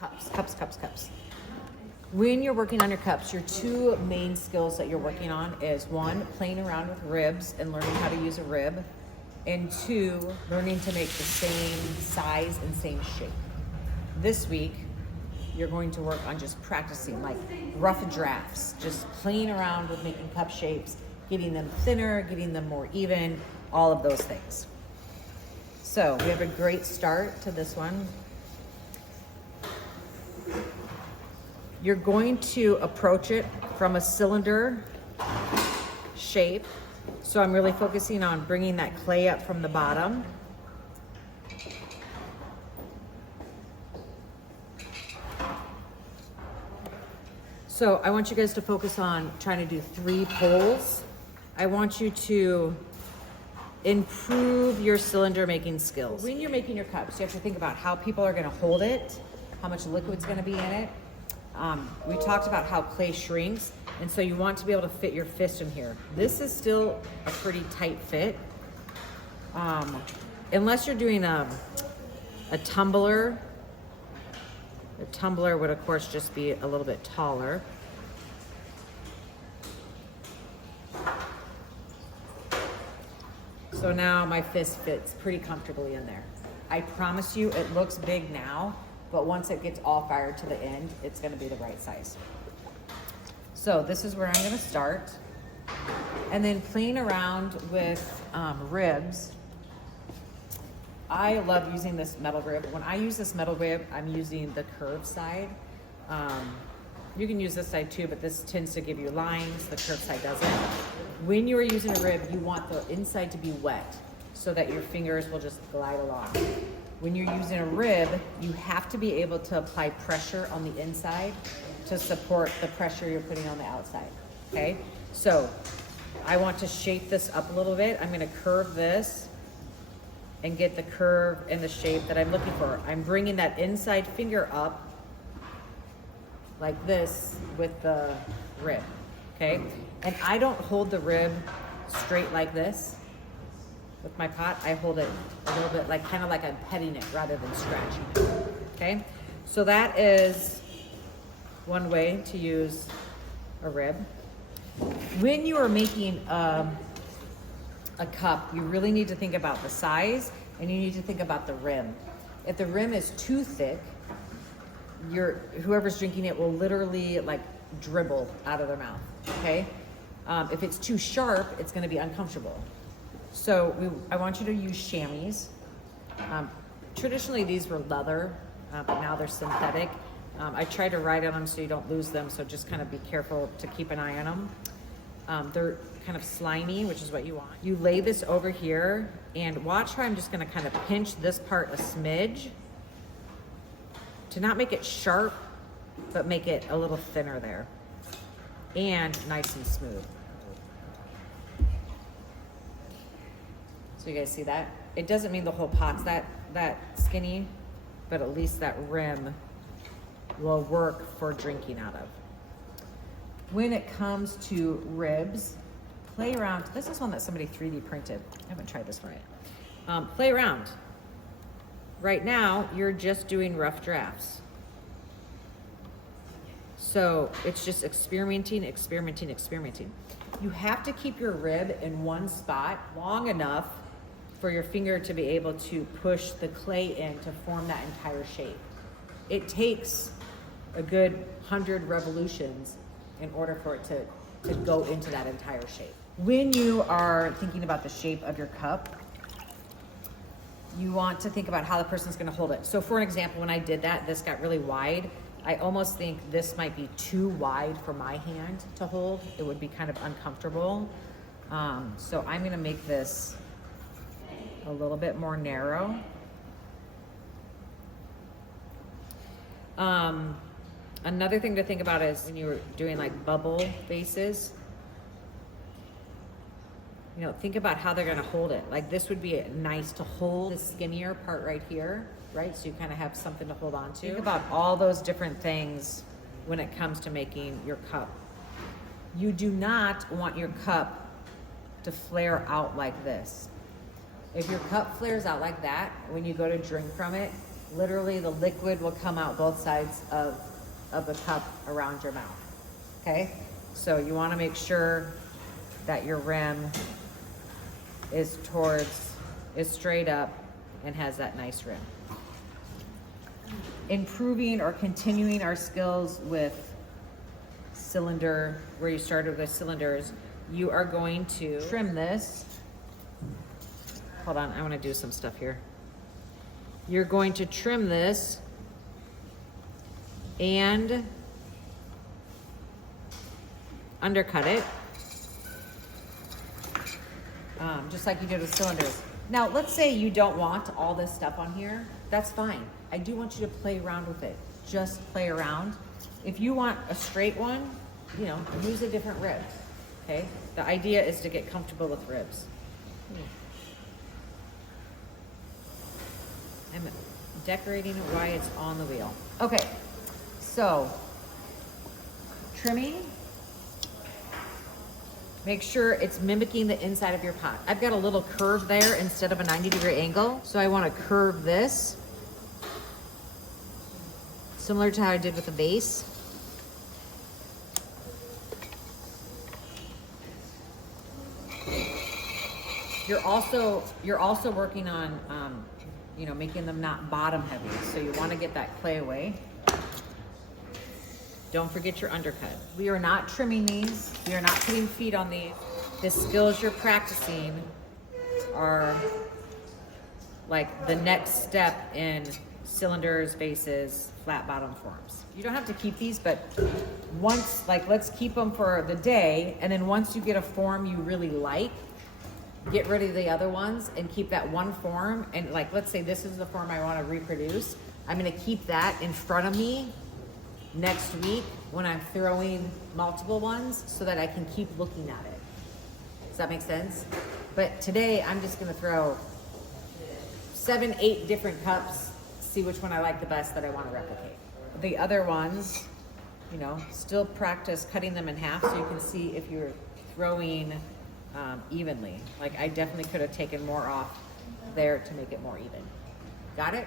Cups, cups, cups, cups. When you're working on your cups, your two main skills that you're working on is one, playing around with ribs and learning how to use a rib, and two, learning to make the same size and same shape. This week, you're going to work on just practicing like rough drafts, just playing around with making cup shapes, getting them thinner, getting them more even, all of those things. So we have a great start to this one. You're going to approach it from a cylinder shape. So I'm really focusing on bringing that clay up from the bottom. So I want you guys to focus on trying to do 3 poles. I want you to improve your cylinder making skills. When you're making your cups, you have to think about how people are gonna hold it, how much liquid's gonna be in it. We talked about how clay shrinks, and so you want to be able to fit your fist in here. This is still a pretty tight fit. Unless you're doing a tumbler. The tumbler would of course just be a little bit taller. So now my fist fits pretty comfortably in there. I promise you it looks big now, but once it gets all fired to the end, it's gonna be the right size. So this is where I'm gonna start. And then playing around with ribs. I love using this metal rib. When I use this metal rib, I'm using the curved side. You can use this side too, but this tends to give you lines, the curved side doesn't. When you are using a rib, you want the inside to be wet so that your fingers will just glide along. When you're using a rib, you have to be able to apply pressure on the inside to support the pressure you're putting on the outside, okay? So I want to shape this up a little bit. I'm gonna curve this and get the curve and the shape that I'm looking for. I'm bringing that inside finger up like this with the rib, okay? And I don't hold the rib straight like this with my pot. I hold it a little bit like, kind of like I'm petting it rather than scratching it, okay? So that is one way to use a rib. When you are making a cup, you really need to think about the size and you need to think about the rim. If the rim is too thick, whoever's drinking it will literally like dribble out of their mouth, okay? If it's too sharp, it's gonna be uncomfortable. So I want you to use chamois. Traditionally these were leather, but now they're synthetic. I try to write on them so you don't lose them, so just kind of be careful to keep an eye on them. They're kind of slimy, which is what you want. You lay this over here and watch how I'm just gonna kind of pinch this part a smidge to not make it sharp, but make it a little thinner there and nice and smooth. So you guys see that? It doesn't mean the whole pot's that skinny, but at least that rim will work for drinking out of. When it comes to ribs, play around. This is one that somebody 3D printed. I haven't tried this one yet. Play around. Right now, you're just doing rough drafts. So it's just experimenting. You have to keep your rib in one spot long enough for your finger to be able to push the clay in to form that entire shape. It takes a good 100 revolutions in order for it to go into that entire shape. When you are thinking about the shape of your cup, you want to think about how the person's gonna hold it. So for an example, when I did that, this got really wide. I almost think this might be too wide for my hand to hold. It would be kind of uncomfortable. So I'm gonna make this a little bit more narrow. Another thing to think about is when you're doing like bubble bases, you know, think about how they're gonna hold it. Like this would be nice to hold the skinnier part right here, right? So you kind of have something to hold on to. Think about all those different things when it comes to making your cup. You do not want your cup to flare out like this. If your cup flares out like that, when you go to drink from it, Literally the liquid will come out both sides of the cup around your mouth, okay? So you wanna make sure that your rim is straight up and has that nice rim. Improving or continuing our skills with cylinder, where you started with cylinders, you are going to trim this. Hold on, I want to do some stuff here. You're going to trim this and undercut it, just like you did with cylinders. Now, let's say you don't want all this stuff on here. That's fine. I do want you to play around with it. Just play around. If you want a straight one, you know, use a different rib, okay? The idea is to get comfortable with ribs. I'm decorating it while it's on the wheel. Okay, so trimming. Make sure it's mimicking the inside of your pot. I've got a little curve there instead of a 90-degree angle, so I want to curve this, similar to how I did with the base. You're also working on, you know, making them not bottom heavy. So you want to get that clay away. Don't forget your undercut. We are not trimming these. We are not putting feet on these. The skills you're practicing are like the next step in cylinders, bases, flat bottom forms. You don't have to keep these, but once, like, let's keep them for the day. And then once you get a form you really like, get rid of the other ones and keep that one form. And like, let's say this is the form I want to reproduce. I'm going to keep that in front of me next week when I'm throwing multiple ones so that I can keep looking at it. Does that make sense? But today I'm just going to throw 7, 8 different cups, see which one I like the best that I want to replicate. The other ones, you know, still practice cutting them in half so you can see if you're throwing evenly. Like, I definitely could have taken more off there to make it more even. Got it?